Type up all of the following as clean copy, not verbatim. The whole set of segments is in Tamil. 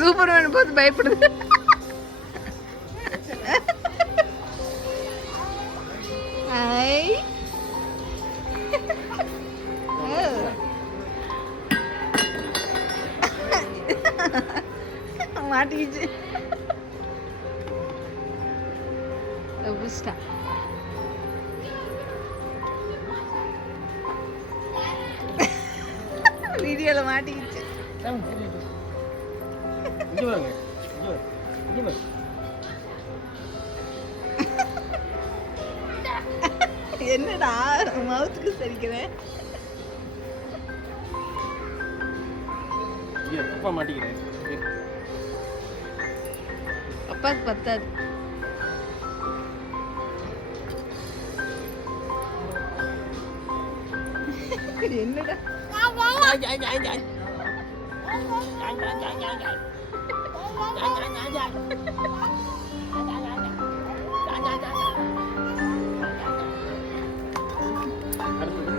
சூப்பர்மேன் பார்த்து பயப்படுது. மாட்டிக்கிச்சு. வீடியோல மாட்டிக்கிச்சு. என்னடா மவுத்துக்கு சரிக்கிறேன். மாட்டிக்கிறேன். அப்பாக்கு பத்தாது. என்னடா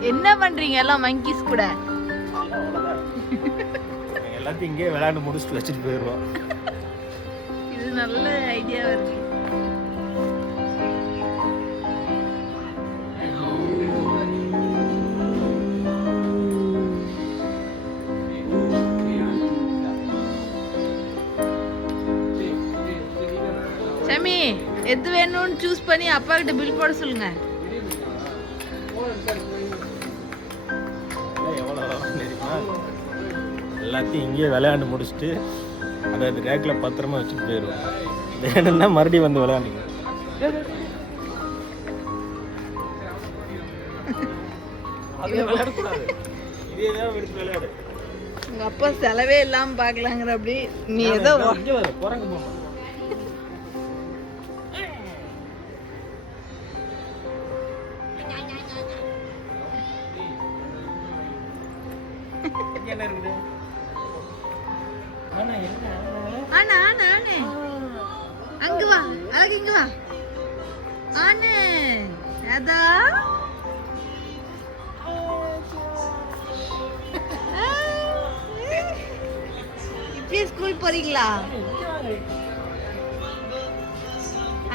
என்ன பண்றீங்க எல்லாம் மங்கீஸ் கூட? எல்லாத்தையும் இங்கே விளையாண்டு முடிச்சுட்டு வச்சுட்டு போயிடுவோம். இது நல்ல ஐடியாவா இருக்கு. சமி எது வேணும்னு சூஸ் பண்ணி அப்பா கிட்ட பில் போட சொல்லுங்க. எல்லாத்தையும் இங்கேயே விளையாண்டு முடிச்சுட்டு அதை ரேக்கில் பத்திரமா வச்சுட்டு போயிடுவோம். வேணும்னா மறுபடியும் வந்து விளையாண்டுங்க. விளையாடு. உங்க அப்பா செலவே இல்லாம பாக்கலாங்கிற அப்படி நீ ஏதோ குரங்கு போமா. என்ன இருக்குது? அங்க வா, அழகு இங்க வா. ஆனே அதா இப்பயே ஸ்கூல் போறீங்களா?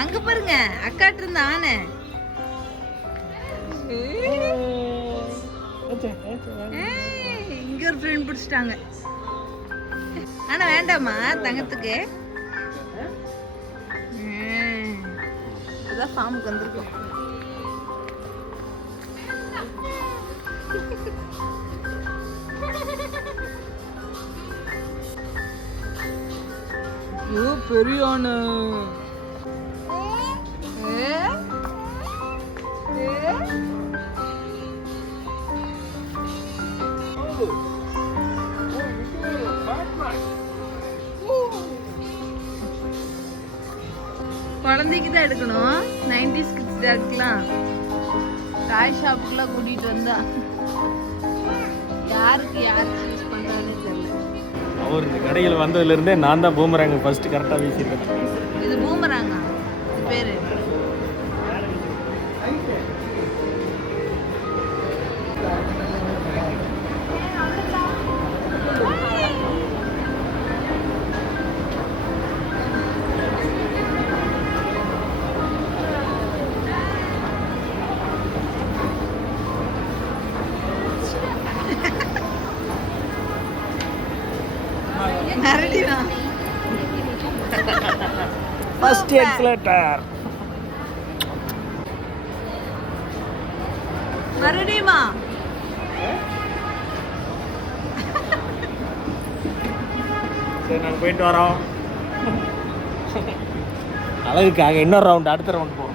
அங்க பாருங்க அக்காட்டு இருந்த ஆனே. இங்க ஒரு ஃப்ரெண்ட் பிடிச்சிட்டாங்க. ஆனா வேண்டாமா தங்கத்துக்கு? இப்பதான் ஃபார்முக்கு வந்திருக்கோம். ஐயோ பெரியான குழந்தைக்கு தான் எடுக்கணும். 90s கிட்ஸ் தான் எடுக்கலாம். டாய் ஷாப்புக்குலாம் கூட்டிட்டு வந்தா யாருக்கு யூஸ் பண்றான்னு தெரியல. அவர் இந்த கடையில் வந்ததுலேருந்தே நான் தான் பூமராங்க ஃபர்ஸ்ட் கரெக்டாக வீசிட்டேன். இது பூமராங்கா பேரு? ஃபர்ஸ்ட் எக்ஸலரேட்டர் மறுபடியுமா? சரி நாங்கள் போயிட்டு வரோம். அழகுக்காக இன்னொரு ரவுண்ட், அடுத்த ரவுண்ட் போகணும்.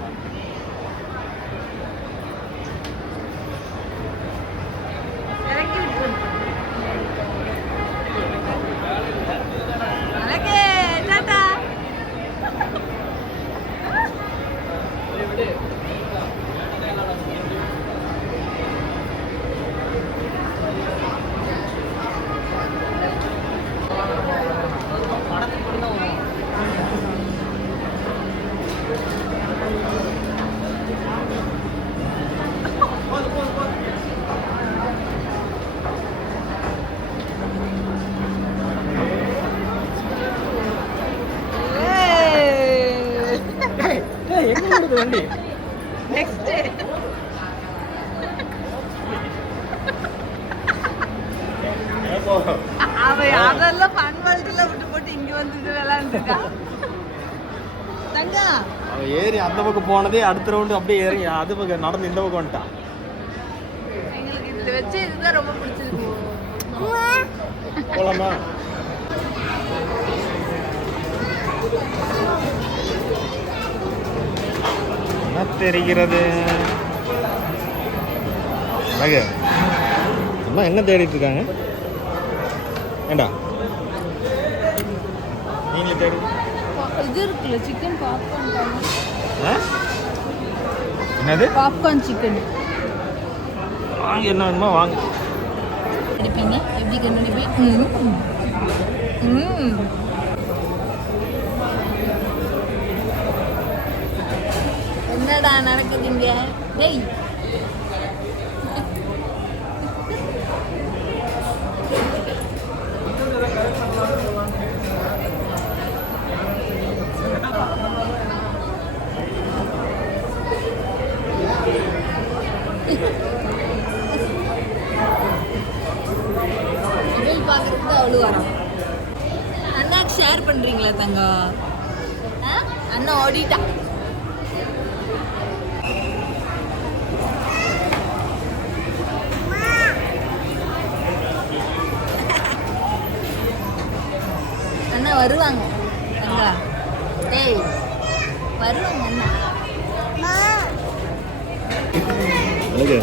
வருது வண்டி. நெக்ஸ்ட் அவன் அதெல்லாம் ஃபன் வேர்ல்டுல விட்டு போட்டு இங்க வந்து விளையாண்டுருக்கான். தங்கா அவன் ஏறி அந்த பக்கம் போனதே அடுத்த ரவுண்டு அப்படியே ஏறி அது பக்கம் நடந்து இந்த பக்கம் வந்துட்டான். எங்களுக்கு இதுல வச்சு இதுதான் ரொம்ப பிடிச்சிருக்கு. போலாமா? என்ன தெரிகிறது? அழகு அம்மா என்ன தேடிட்டு இருக்காங்க? ஏண்டா நீங்களே தேடி இது இருக்குல்ல சிக்கன் பாப்கார்ன். என்னது? பாப்கார்ன் சிக்கன் வாங்க, என்ன வேணுமா வாங்க. அடிப்பீங்க எப்படி கண்ணடிப்பி? என்னடா நடக்குதுங்க? டேய் பார்க்கறதுக்கு அவ்வளோ வரோம். அண்ணாக்கு ஷேர் பண்ணுறீங்களா தங்கம்? அண்ணா ஓடிட்டா. அண்ணா வருவாங்க தங்கா. டேய் வருவாங்க அண்ணா. அழகு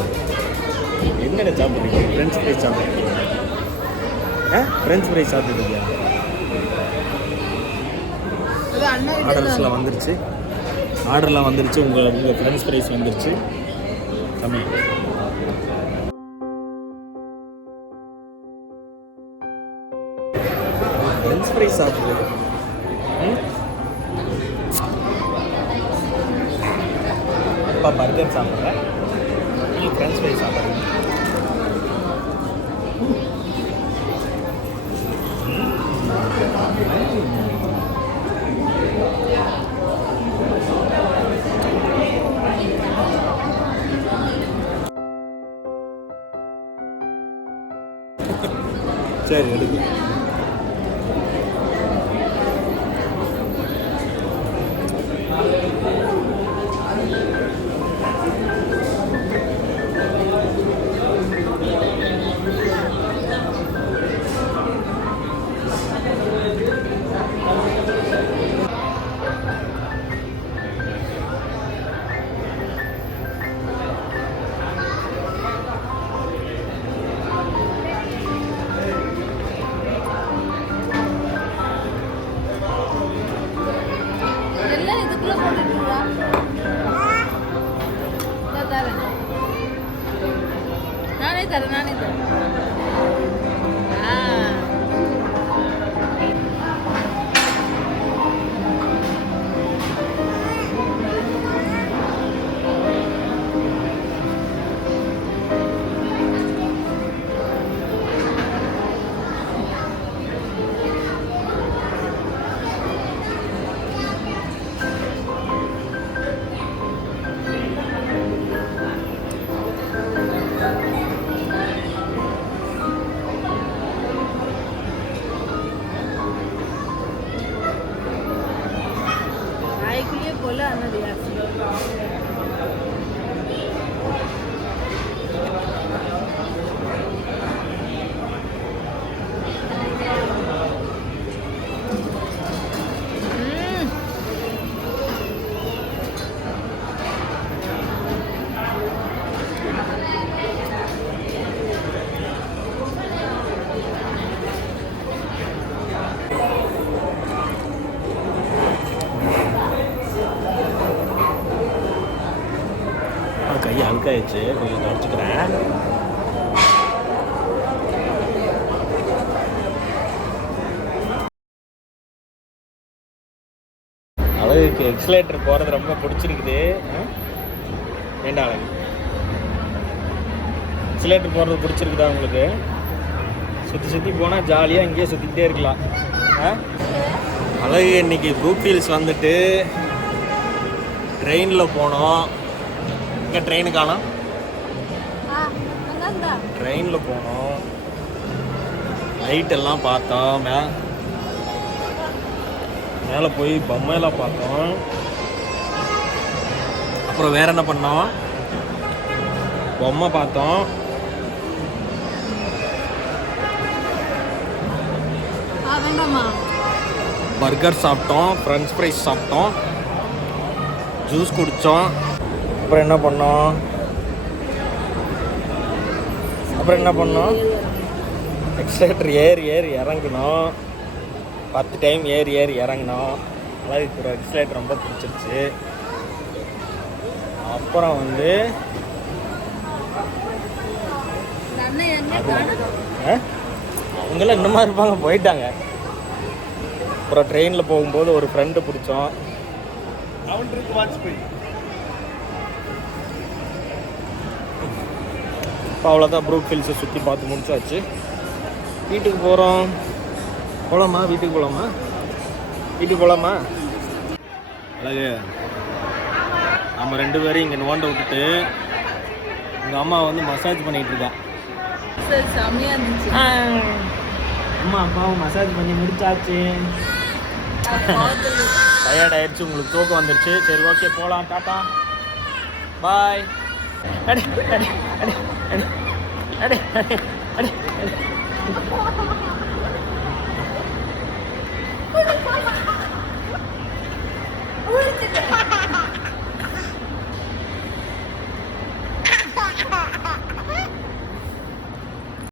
என்னடா சாப்பிட்றீங்க? ஃப்ரெஞ்ச் ஃப்ரைஸ் சாப்பிட்றீங்க? ஃப்ரெஞ்ச் ஃப்ரைஸ் சாப்பிட்டுருக்கியா? ஆர்டர்ஸ்லாம் வந்துருச்சு. உங்கள் ஃப்ரெஞ்ச் ஃப்ரைஸ் வந்துருச்சு. தமிழ் ஃப்ரெஞ்ச் ஃப்ரைஸ் சாப்பிட்றீங்க? அப்பா பர்கர் சாப்பிட்றேன், நீங்கள் ஃப்ரெஞ்ச் ஃப்ரைஸ் சாப்பிட்றீங்க. சரி எடுக்கு. எல்லாம் இதுக்குள்ள போட்டுருக்கா? தரேன், நானே தரேன். நாய்க்குள்ளே போல ஆனால் ரியாக்ஷன். கை அழுக்காயிடுச்சு, கொஞ்சம் தொடச்சிக்கிறேன். அழகுக்கு எக்ஸலேட்டர் போகிறது ரொம்ப பிடிச்சிருக்குது. ஏண்டா அழகு, எக்ஸலேட்டர் போகிறது பிடிச்சிருக்குதா உங்களுக்கு? சுற்றி போனால் ஜாலியாக இங்கேயே சுற்றிக்கிட்டே இருக்கலாம். அழகு இன்னைக்கு ப்ரூக் ஃபீல்ஸ் வந்துட்டு ட்ரெயினில் போனோம். இங்கே ட்ரெயின் காணோம். ட்ரெயினில் போனோம், லைட் எல்லாம் பார்த்தோம், மேலே போய் பொம்மையெல்லாம் பார்த்தோம். அப்புறம் வேற என்ன பண்ணோம், பொம்மை பார்த்தோம். பர்கர் சாப்பிட்டோம், ஃப்ரெஞ்ச் ஃப்ரைஸ் சாப்பிட்டோம், ஜூஸ் குடித்தோம். அப்புறம் என்ன பண்ணோம், எக்ஸலேட்டர் ஏறி இறங்கினோம். 10 டைம் ஏறி இறங்கினோம். அதாவது இப்போ எக்ஸலேட்டர் ரொம்ப பிடிச்சிருச்சு. அப்புறம் வந்து அவங்களாம் இன்னுமா இருப்பாங்க, போயிட்டாங்க. அப்புறம் ட்ரெயினில் போகும்போது ஒரு ஃப்ரெண்டு பிடிச்சோம். இப்போ அவ்வளோதான், ப்ரூக் ஹில்ஸை சுற்றி பார்த்து முடிச்சாச்சு. வீட்டுக்கு போகிறோம். போகலாமா? வீட்டுக்கு போகலாமா? அழகு நம்ம 2 பேரும் இங்கே நோண்ட விட்டுட்டு எங்கள் அம்மா வந்து மசாஜ் பண்ணிகிட்டு இருக்கா. அம்மா அப்பாவும் மசாஜ் பண்ணி முடிச்சாச்சு. டயர்ட் ஆயிடுச்சு, உங்களுக்கு தூக்கம் வந்துடுச்சு. சரி, ஓகே, போகலாம். டாட்டா, பாய். அடி அடி அடி அடி அடி அடி அடி